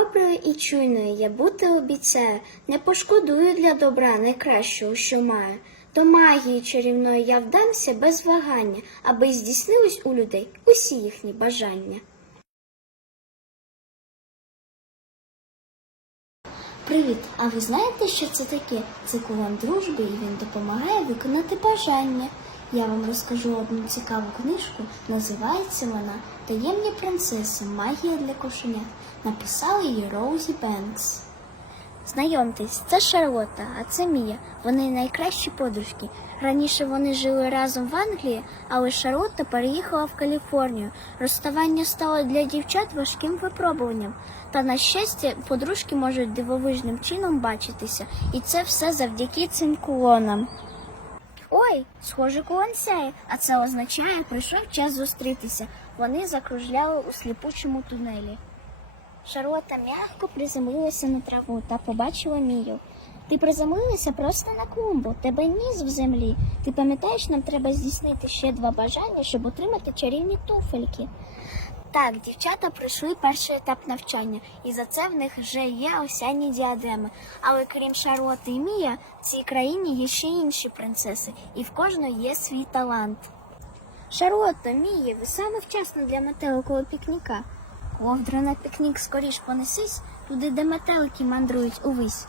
Хороброю і чуйною я бути обіцяю, не пошкодую для добра найкращого, що маю. До магії чарівної я вдамся без вагання, аби здійснились у людей усі їхні бажання. Привіт! А ви знаєте, що це таке? Це кулон дружби, і він допомагає виконати бажання. Я вам розкажу одну цікаву книжку. Називається вона Таємні принцеси. Магія для кошенят. Написала її Роузі Бенкс. Знайомтесь, це Шарлотта, а це Мія. Вони найкращі подружки. Раніше вони жили разом в Англії, але Шарлотта переїхала в Каліфорнію. Розставання стало для дівчат важким випробуванням. Та на щастя, подружки можуть дивовижним чином бачитися, і це все завдяки цим кулонам. Ой, схоже, кулон сяє, а це означає, прийшов час зустрітися. Вони закружляли у сліпучому тунелі. Шарлотта м'яко приземлилася на траву та побачила Мію. Ти приземлилася просто на клумбу, тебе ніс в землі. Ти пам'ятаєш, нам треба здійснити ще два бажання, щоб отримати чарівні туфельки. Так, дівчата пройшли перший етап навчання, і за це в них вже є осяні діадеми. Але крім Шарлотти і Мія, в цій країні є ще інші принцеси, і в кожної є свій талант. Шарлотто, Мія, ви саме вчасно для метеликового пікніка. Ковдра на пікнік скоріш понесись туди, де метелики мандрують увесь.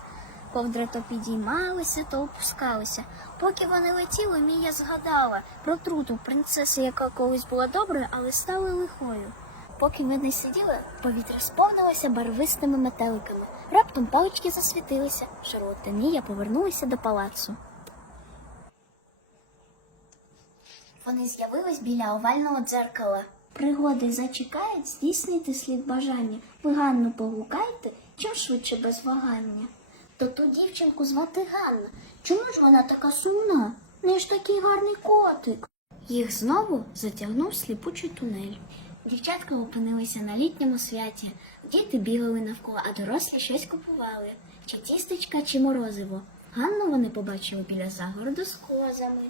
Ковдри то підіймалися, то опускалися. Поки вони летіли, Мія згадала про труту принцеси, яка колись була доброю, але стала лихою. Поки вони сиділи, повітря сповнилося барвистими метеликами. Раптом палички засвітилися. Шарлотта і Мія повернулися до палацу. Вони з'явились біля овального дзеркала. Пригоди зачекають здійснити слід бажання. Ви Ганну погукайте, чим швидше без вагання. То ту дівчинку звати Ганна. Чому ж вона така сумна? В неї ж такий гарний котик. Їх знову затягнув сліпучий тунель. Дівчатка опинилися на літньому святі. Діти бігали навколо, а дорослі щось купували. Чи тістечка, чи морозиво. Ганну вони побачили біля загороду з козами.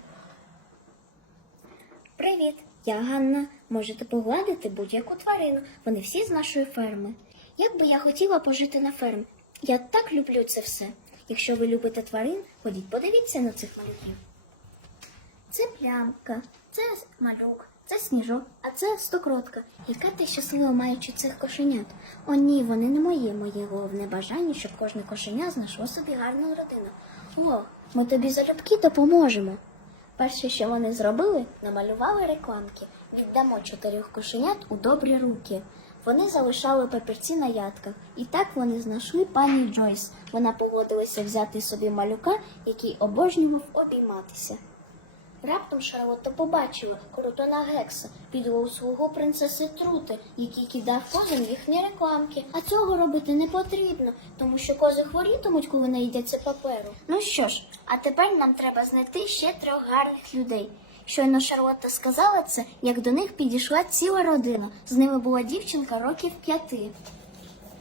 Привіт, я Ганна. Можете погладити будь-яку тварину. Вони всі з нашої ферми. Як би я хотіла пожити на фермі. Я так люблю це все. Якщо ви любите тварин, ходіть подивіться на цих малюків. Це плямка, це малюк, це сніжок, а це стокротка. Яка ти щаслива маючи цих кошенят? О, ні, вони не мої. Моє головне бажання, щоб кожне кошеня знайшло собі гарну родину. О, ми тобі залюбки допоможемо. Перше, що вони зробили, намалювали рекламки. Віддамо чотирьох кошенят у добрі руки. Вони залишали папірці на ядках, і так вони знайшли пані Джойс. Вона погодилася взяти собі малюка, який обожнював обійматися. Раптом Шарлотта побачила крутона Гекса, підлогу свого принцеси Трути, який кидав козам їхні рекламки. А цього робити не потрібно, тому що кози хворітимуть, коли наїдяться паперу. Ну що ж, а тепер нам треба знайти ще трьох гарних людей. Щойно Шарлотта сказала це, як до них підійшла ціла родина. З ними була дівчинка років п'яти.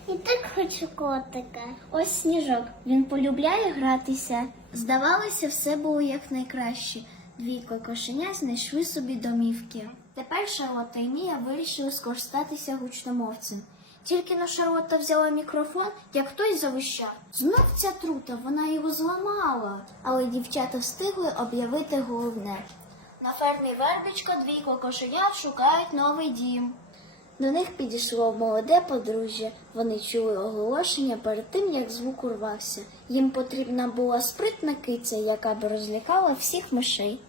І так хочу котика. Ось сніжок. Він полюбляє гратися. Здавалося, все було якнайкраще. Двійко кошеня знайшли собі домівки. Тепер Шарлотта і Мія вирішили скористатися гучномовцем. Тільки на Шарлотта взяла мікрофон, як хтось завищав. Знов ця трута, вона його зламала. Але дівчата встигли об'явити головне. На фермі Вербічка двійко кошенят шукають новий дім. До них підійшло молоде подружжя. Вони чули оголошення перед тим, як звук урвався. Їм потрібна була спритна киця, яка б розлякала всіх мишей.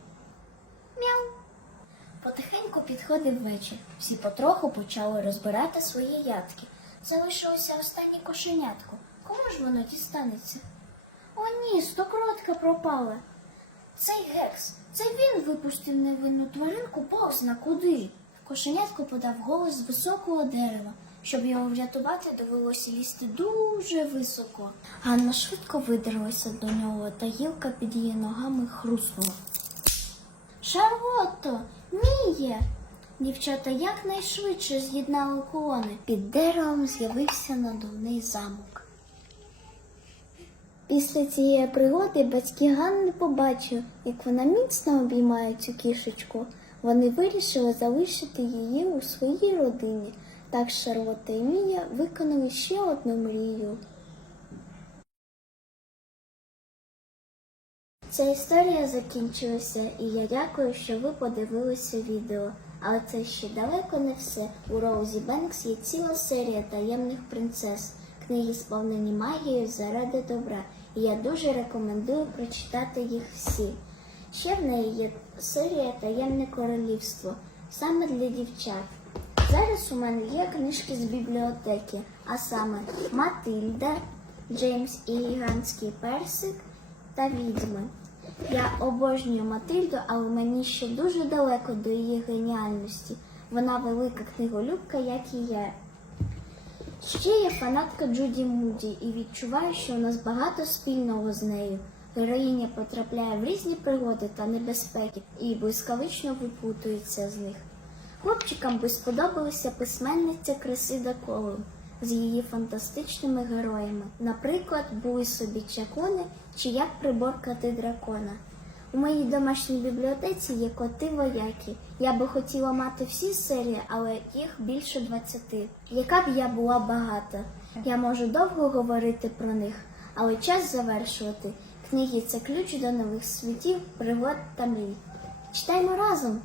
Потихеньку підходив вечір. Всі потроху почали розбирати свої ядки. Залишилося останнє кошенятко. Кому ж воно дістанеться? О, ні, стокротка пропала. Цей гекс, це він випустив невинну тваринку повзна куди. Кошенятко подав голос з високого дерева. Щоб його врятувати, довелося лізти дуже високо. Ганна швидко видерлася до нього, та гілка під її ногами хруснула. Шарлотто, Міє! Дівчата якнайшвидше з'єднали колони. Під деревом з'явився надувний замок. Після цієї пригоди батьки Ганни побачили, як вона міцно обіймає цю кішечку. Вони вирішили залишити її у своїй родині. Так Шарлотта і Мія виконали ще одну мрію. Ця історія закінчилася, і я дякую, що ви подивилися відео. Але це ще далеко не все. У Роузі Бенкс є ціла серія таємних принцес. Книги сповнені магією заради добра. І я дуже рекомендую прочитати їх всі. Ще в неї є серія Таємне королівство саме для дівчат. Зараз у мене є книжки з бібліотеки, а саме Матильда, Джеймс і гігантський персик та відьми. Я обожнюю Матильду, але мені ще дуже далеко до її геніальності. Вона велика книголюбка, як і я. Ще я фанатка Джуді Муді і відчуваю, що у нас багато спільного з нею. Героїня потрапляє в різні пригоди та небезпеки і блискавично випутується з них. Хлопчикам би сподобалася письменниця Кресида Колу з її фантастичними героями. Наприклад, були собі чакуни чи як приборкати дракона. У моїй домашній бібліотеці є коти вояки. Я би хотіла мати всі серії, але їх більше 20. Яка б я була багата. Я можу довго говорити про них, але час завершувати. Книги це ключ до нових світів, пригод та мрій. Читаймо разом!